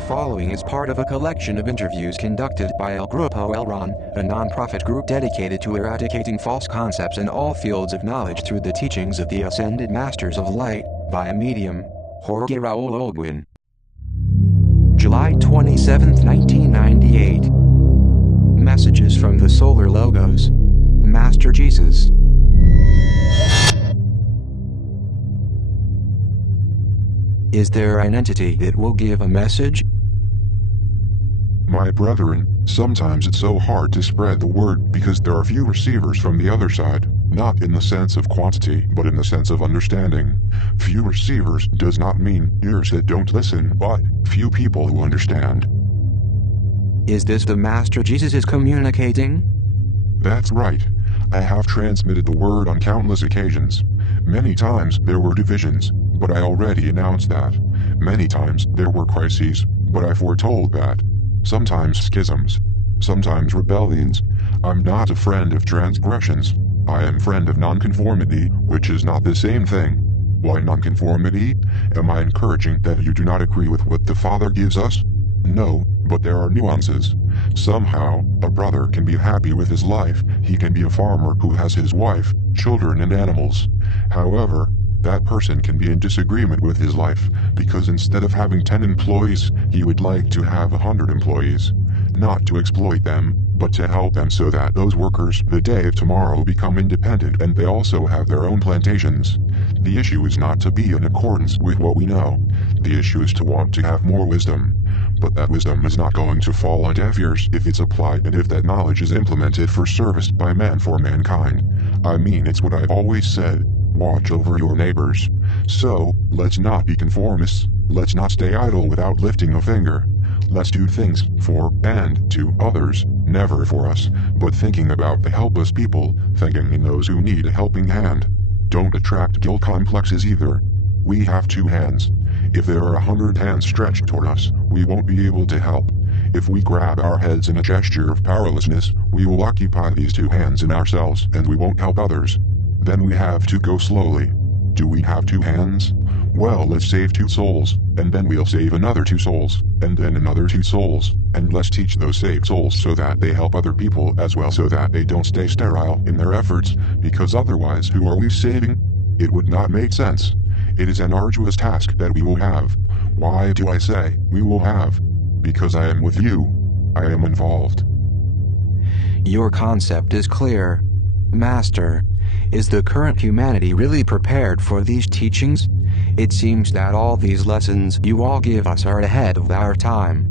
The following is part of a collection of interviews conducted by El Grupo Elron, a non-profit group dedicated to eradicating false concepts in all fields of knowledge through the teachings of the Ascended Masters of Light, via medium, Jorge Raul Olguin. July 27, 1998. Messages from the Solar Logos. Master Jesus. Is there an entity that will give a message? My brethren, sometimes it's so hard to spread the word because there are few receivers from the other side, not in the sense of quantity but in the sense of understanding. Few receivers does not mean ears that don't listen, but few people who understand. Is this the Master Jesus is communicating? That's right. I have transmitted the word on countless occasions. Many times there were divisions, but I already announced that. Many times there were crises, but I foretold that. Sometimes schisms. Sometimes rebellions. I'm not a friend of transgressions. I am friend of nonconformity, which is not the same thing. Why nonconformity? Am I encouraging that you do not agree with what the Father gives us? No, but there are nuances. Somehow, a brother can be happy with his life. He can be a farmer who has his wife, children and animals. However, that person can be in disagreement with his life, because instead of having 10 employees, he would like to have 100 employees. Not to exploit them, but to help them so that those workers the day of tomorrow become independent and they also have their own plantations. The issue is not to be in accordance with what we know. The issue is to want to have more wisdom. But that wisdom is not going to fall on deaf ears if it's applied and if that knowledge is implemented for service by man for mankind. I mean, it's what I've always said. Watch over your neighbors. So, let's not be conformists. Let's not stay idle without lifting a finger. Let's do things for and to others, never for us, but thinking about the helpless people, thinking in those who need a helping hand. Don't attract guilt complexes either. We have 2 hands. If there are 100 hands stretched toward us, we won't be able to help. If we grab our heads in a gesture of powerlessness, we will occupy these 2 hands in ourselves and we won't help others. Then we have to go slowly. Do we have 2 hands? Well, let's save 2 souls, and then we'll save another 2 souls, and then another 2 souls, and let's teach those saved souls so that they help other people as well so that they don't stay sterile in their efforts, because otherwise who are we saving? It would not make sense. It is an arduous task that we will have. Why do I say we will have? Because I am with you. I am involved. Your concept is clear. Master, is the current humanity really prepared for these teachings? It seems that all these lessons you all give us are ahead of our time.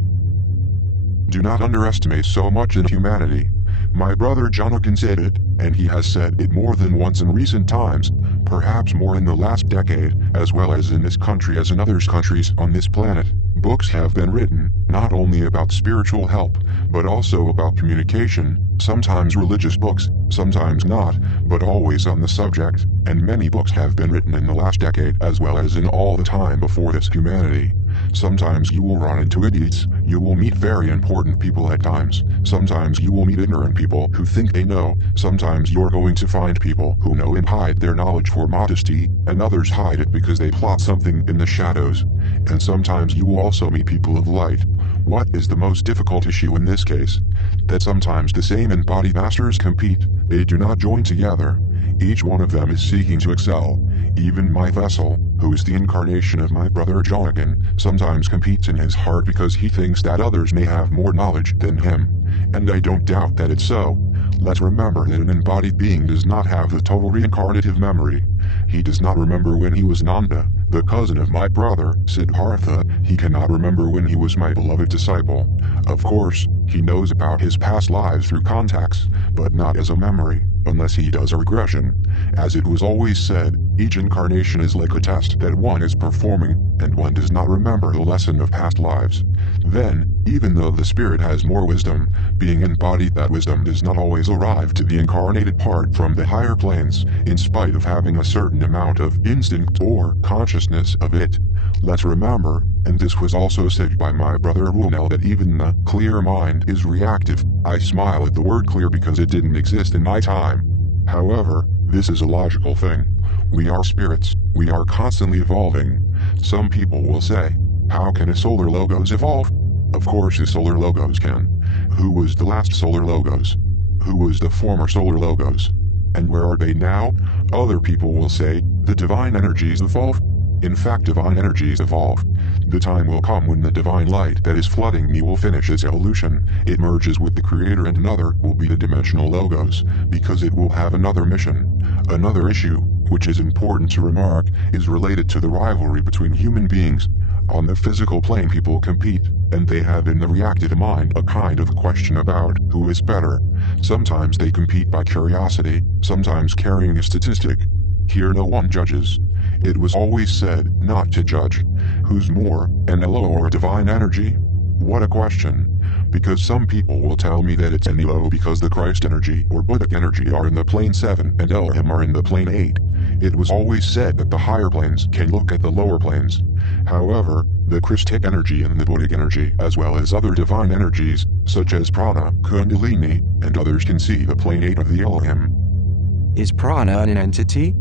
Do not underestimate so much in humanity. My brother Jonathan said it, and he has said it more than once in recent times, perhaps more in the last decade, as well as in this country as in other countries on this planet. Books have been written, not only about spiritual help, but also about communication, sometimes religious books, sometimes not, but always on the subject, and many books have been written in the last decade as well as in all the time before this humanity. Sometimes you will run into idiots, you will meet very important people at times, sometimes you will meet ignorant people who think they know, sometimes you're going to find people who know and hide their knowledge for modesty, and others hide it because they plot something in the shadows, and sometimes you will also meet people of light. What is the most difficult issue in this case? That sometimes the same embodied masters compete, they do not join together. Each one of them is seeking to excel. Even my vessel, who is the incarnation of my brother Jonathan, sometimes competes in his heart because he thinks that others may have more knowledge than him. And I don't doubt that it's so. Let's remember that an embodied being does not have the total reincarnative memory. He does not remember when he was Nanda, the cousin of my brother, Siddhartha. He cannot remember when he was my beloved disciple. Of course, he knows about his past lives through contacts, but not as a memory, unless he does a regression. As it was always said, each incarnation is like a test that one is performing, and one does not remember the lesson of past lives. Then, even though the spirit has more wisdom, being embodied, that wisdom does not always arrive to the incarnated part from the higher planes, in spite of having a certain amount of instinct or consciousness of it. Let's remember, and this was also said by my brother Runel, that even the clear mind is reactive. I smile at the word clear because it didn't exist in my time. However, this is a logical thing. We are spirits. We are constantly evolving. Some people will say, How can a solar logos evolve? Of course a solar logos can. Who was the last solar logos? Who was the former solar logos? And where are they now? Other people will say, the divine energies evolve. In fact, divine energies evolve. The time will come when the divine light that is flooding me will finish its evolution. It merges with the creator and another will be the dimensional logos, because it will have another mission. Another issue, which is important to remark, is related to the rivalry between human beings. On the physical plane people compete, and they have in the reactive mind a kind of question about who is better. Sometimes they compete by curiosity, sometimes carrying a statistic. Here no one judges. It was always said not to judge. Who's more, an Elo or divine energy? What a question. Because some people will tell me that it's an Elo because the Christ energy or Buddhic energy are in the plane 7 and Elohim are in the plane 8. It was always said that the higher planes can look at the lower planes. However, the Christic energy and the Buddhic energy, as well as other divine energies, such as prana, kundalini, and others can see the plane 8 of the Elohim. Is prana an entity?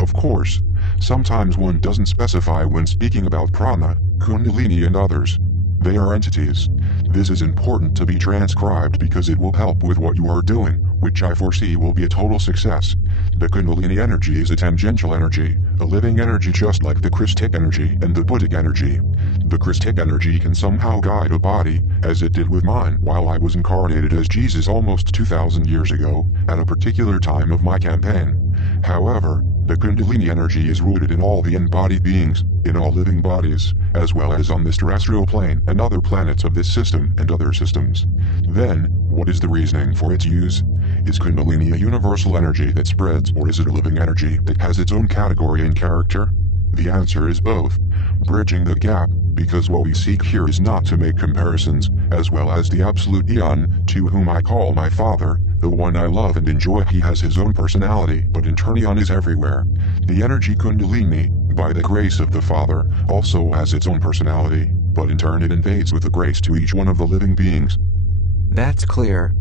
Of course. Sometimes one doesn't specify when speaking about prana, kundalini and others. They are entities. This is important to be transcribed because it will help with what you are doing, which I foresee will be a total success. The kundalini energy is a tangential energy, a living energy just like the Christic energy and the Buddhic energy. The Christic energy can somehow guide a body, as it did with mine while I was incarnated as Jesus almost 2,000 years ago, at a particular time of my campaign. However, the kundalini energy is rooted in all the embodied beings, in all living bodies, as well as on this terrestrial plane and other planets of this system and other systems. Then, what is the reasoning for its use? Is kundalini a universal energy that spreads, or is it a living energy that has its own category and character? The answer is both. Bridging the gap, because what we seek here is not to make comparisons, as well as the absolute Eon, to whom I call my father, the one I love and enjoy. He has his own personality, but in turn Eon is everywhere. The energy kundalini, by the grace of the Father, also has its own personality, but in turn it invades with the grace to each one of the living beings. That's clear.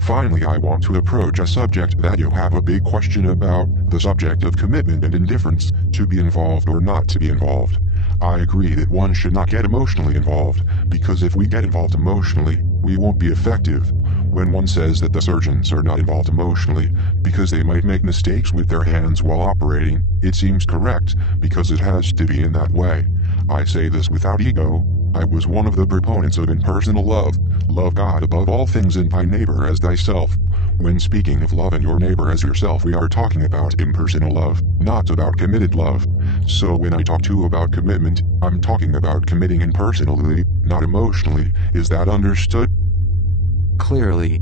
Finally, I want to approach a subject that you have a big question about, the subject of commitment and indifference, to be involved or not to be involved. I agree that one should not get emotionally involved, because if we get involved emotionally, we won't be effective. When one says that the surgeons are not involved emotionally, because they might make mistakes with their hands while operating, it seems correct, because it has to be in that way. I say this without ego. I was one of the proponents of impersonal love. Love God above all things and thy neighbor as thyself. When speaking of love and your neighbor as yourself, we are talking about impersonal love, not about committed love. So when I talk to you about commitment, I'm talking about committing impersonally, not emotionally. Is that understood? Clearly.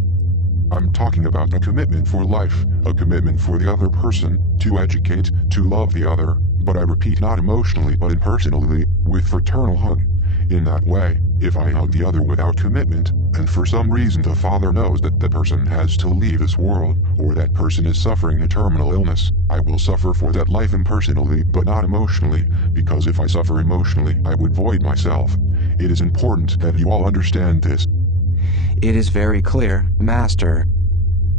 I'm talking about a commitment for life, a commitment for the other person, to educate, to love the other, but I repeat, not emotionally but impersonally, with fraternal hug. In that way, if I hug the other without commitment, and for some reason the Father knows that the person has to leave this world, or that person is suffering a terminal illness, I will suffer for that life impersonally but not emotionally, because if I suffer emotionally I would void myself. It is important that you all understand this. It is very clear, Master.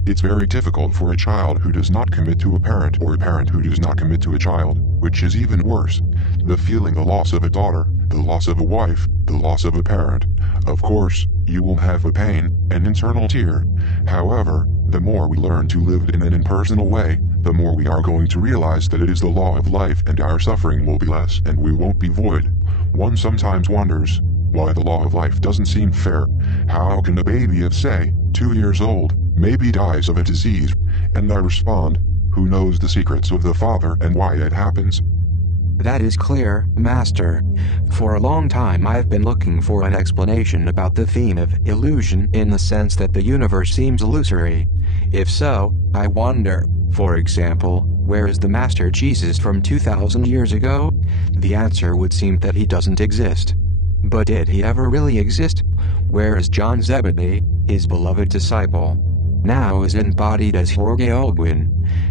It's very difficult for a child who does not commit to a parent or a parent who does not commit to a child, which is even worse. The feeling the loss of a daughter, the loss of a wife, the loss of a parent. Of course, you will have a pain, an internal tear. However, the more we learn to live in an impersonal way, the more we are going to realize that it is the law of life and our suffering will be less and we won't be void. One sometimes wonders why the law of life doesn't seem fair. How can a baby of, say, 2 years old, maybe dies of a disease? And I respond, who knows the secrets of the Father and why it happens? That is clear, Master. For a long time I've been looking for an explanation about the theme of illusion in the sense that the universe seems illusory. If so, I wonder, for example, where is the Master Jesus from 2,000 years ago? The answer would seem that he doesn't exist. But did he ever really exist? Where is John Zebedee, his beloved disciple? Now is embodied as Jorge Olguin.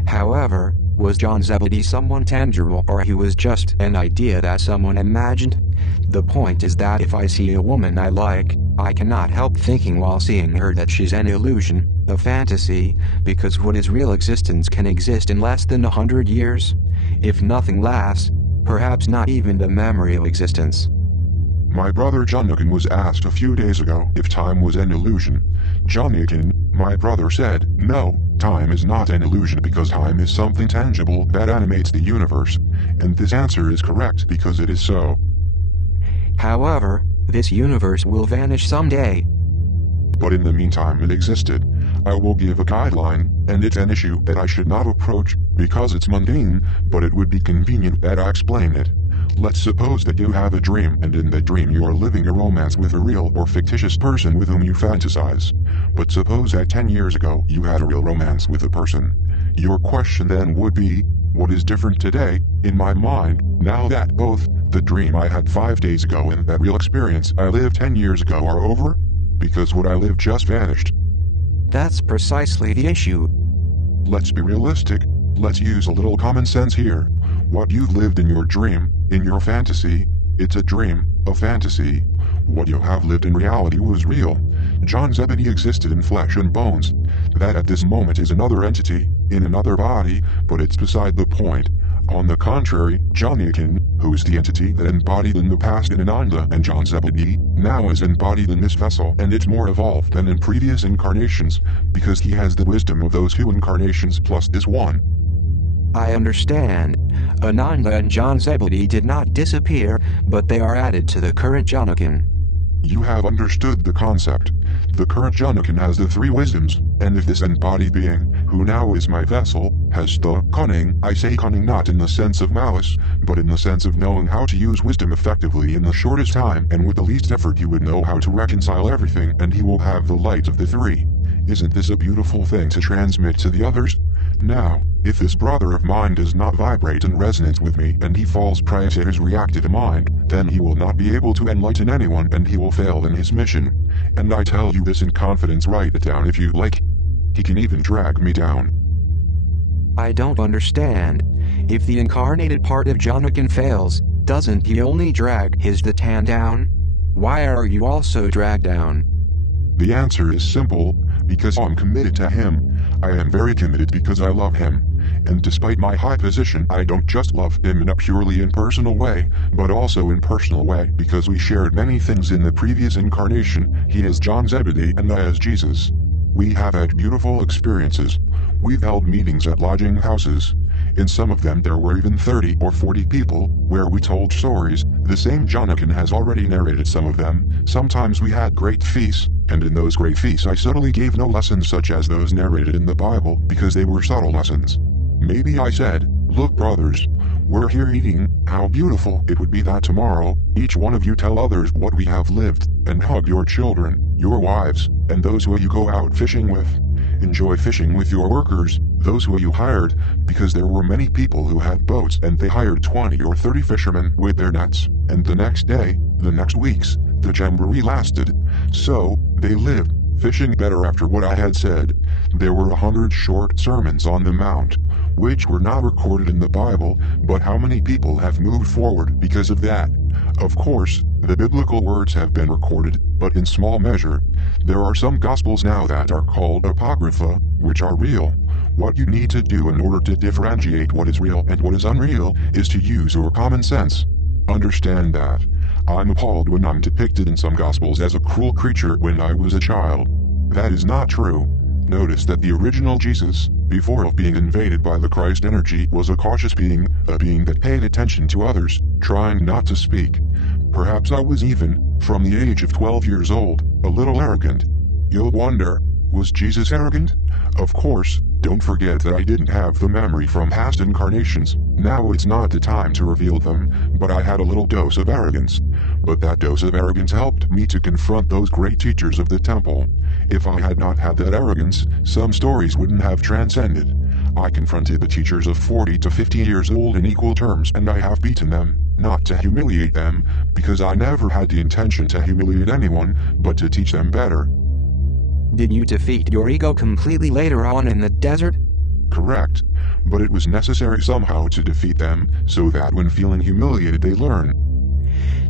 However, was John Zebedee someone tangible or he was just an idea that someone imagined? The point is that if I see a woman I like, I cannot help thinking while seeing her that she's an illusion, a fantasy, because what is real existence can exist in less than 100 years. If nothing lasts, Perhaps not even the memory of existence. My brother Jonathan was asked a few days ago if time was an illusion. Jonathan, my brother, said, "No, time is not an illusion because time is something tangible that animates the universe." And this answer is correct because it is so. However, this universe will vanish someday. But in the meantime it existed. I will give a guideline, and it's an issue that I should not approach because it's mundane, but it would be convenient that I explain it. Let's suppose that you have a dream, and in that dream you are living a romance with a real or fictitious person with whom you fantasize. But suppose that 10 years ago you had a real romance with a person. Your question then would be, what is different today, in my mind, now that both the dream I had 5 days ago and that real experience I lived 10 years ago are over? Because what I lived just vanished. That's precisely the issue. Let's be realistic. Let's use a little common sense here. What you lived in your dream, in your fantasy, it's a dream, a fantasy. What you have lived in reality was real. John Zebedee existed in flesh and bones. That at this moment is another entity, in another body, but it's beside the point. On the contrary, Jonathan, who is the entity that embodied in the past in Ananda and John Zebedee, now is embodied in this vessel, and it's more evolved than in previous incarnations, because he has the wisdom of those 2 incarnations plus this one. I understand. Ananda and John Zebedee did not disappear, but they are added to the current Jonathan. You have understood the concept. The current Jonathan has the 3 wisdoms, and if this embodied being, who now is my vessel, has the cunning, I say cunning not in the sense of malice, but in the sense of knowing how to use wisdom effectively in the shortest time and with the least effort, he would know how to reconcile everything, and he will have the light of the 3. Isn't this a beautiful thing to transmit to the others? Now, if this brother of mine does not vibrate in resonance with me and he falls prey to his reactive mind, then he will not be able to enlighten anyone and he will fail in his mission. And I tell you this in confidence, write it down if you like. He can even drag me down. I don't understand. If the incarnated part of Jonathan fails, doesn't he only drag his Datan down? Why are you also dragged down? The answer is simple, because I'm committed to him. I am very committed because I love him. And despite my high position, I don't just love him in a purely impersonal way, but also in personal way, because we shared many things in the previous incarnation. He is John Zebedee and I as Jesus. We have had beautiful experiences. We've held meetings at lodging houses. In some of them there were even 30 or 40 people, where we told stories. The same Jonathan has already narrated some of them. Sometimes we had great feasts, and in those great feasts I subtly gave no lessons such as those narrated in the Bible, because they were subtle lessons. Maybe I said, "Look brothers, we're here eating, how beautiful it would be that tomorrow, each one of you tell others what we have lived, and hug your children, your wives, and those who you go out fishing with. Enjoy fishing with your workers, those who you hired, because there were many people who had boats and they hired 20 or 30 fishermen with their nets, and the next day, the next weeks, the jamboree lasted. So, they lived, fishing better after what I had said. There were 100 short sermons on the Mount, which were not recorded in the Bible, but how many people have moved forward because of that? Of course, the biblical words have been recorded, but in small measure. There are some Gospels now that are called Apocrypha, which are real. What you need to do in order to differentiate what is real and what is unreal is to use your common sense. Understand that. I'm appalled when I'm depicted in some Gospels as a cruel creature when I was a child. That is not true. Notice that the original Jesus, before being invaded by the Christ energy, was a cautious being, a being that paid attention to others, trying not to speak. Perhaps I was even, from the age of 12 years old, a little arrogant. You'll wonder, was Jesus arrogant? Of course, don't forget that I didn't have the memory from past incarnations. Now it's not the time to reveal them, but I had a little dose of arrogance. But that dose of arrogance helped me to confront those great teachers of the temple. If I had not had that arrogance, some stories wouldn't have transcended. I confronted the teachers of 40 to 50 years old in equal terms, and I have beaten them, not to humiliate them, because I never had the intention to humiliate anyone, but to teach them better. Did you defeat your ego completely later on in the desert? Correct. But it was necessary somehow to defeat them, so that when feeling humiliated they learn.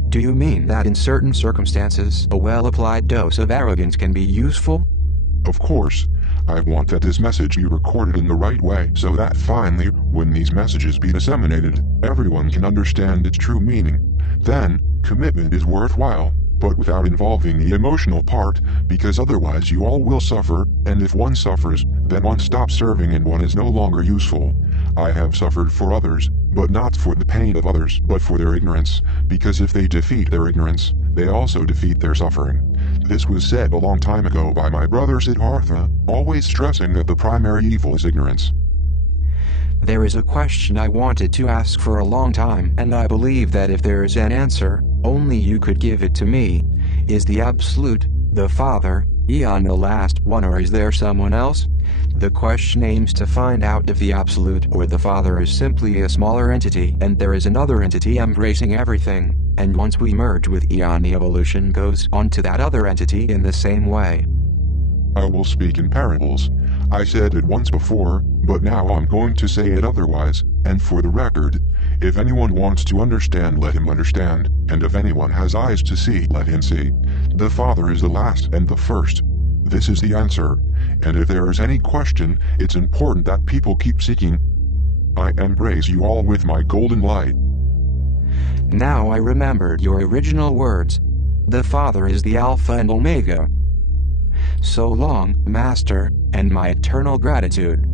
Do you mean that in certain circumstances, a well-applied dose of arrogance can be useful? Of course. I want that this message be recorded in the right way so that finally, when these messages be disseminated, everyone can understand its true meaning. Then, commitment is worthwhile, but without involving the emotional part, because otherwise you all will suffer, and if one suffers, then one stops serving and one is no longer useful. I have suffered for others, but not for the pain of others, but for their ignorance, because if they defeat their ignorance, they also defeat their suffering. This was said a long time ago by my brother Siddhartha, always stressing that the primary evil is ignorance. There is a question I wanted to ask for a long time, and I believe that if there is an answer, only you could give it to me. Is the Absolute, the Father, Eon the last one, or is there someone else? The question aims to find out if the Absolute or the Father is simply a smaller entity and there is another entity embracing everything, and once we merge with Eon, the evolution goes on to that other entity in the same way. I will speak in parables. I said it once before, but now I'm going to say it otherwise, and for the record, if anyone wants to understand, let him understand, and if anyone has eyes to see, let him see. The Father is the last and the first. This is the answer, and if there is any question, it's important that people keep seeking. I embrace you all with my golden light. Now I remembered your original words. The Father is the Alpha and Omega. So long, Master, and my eternal gratitude.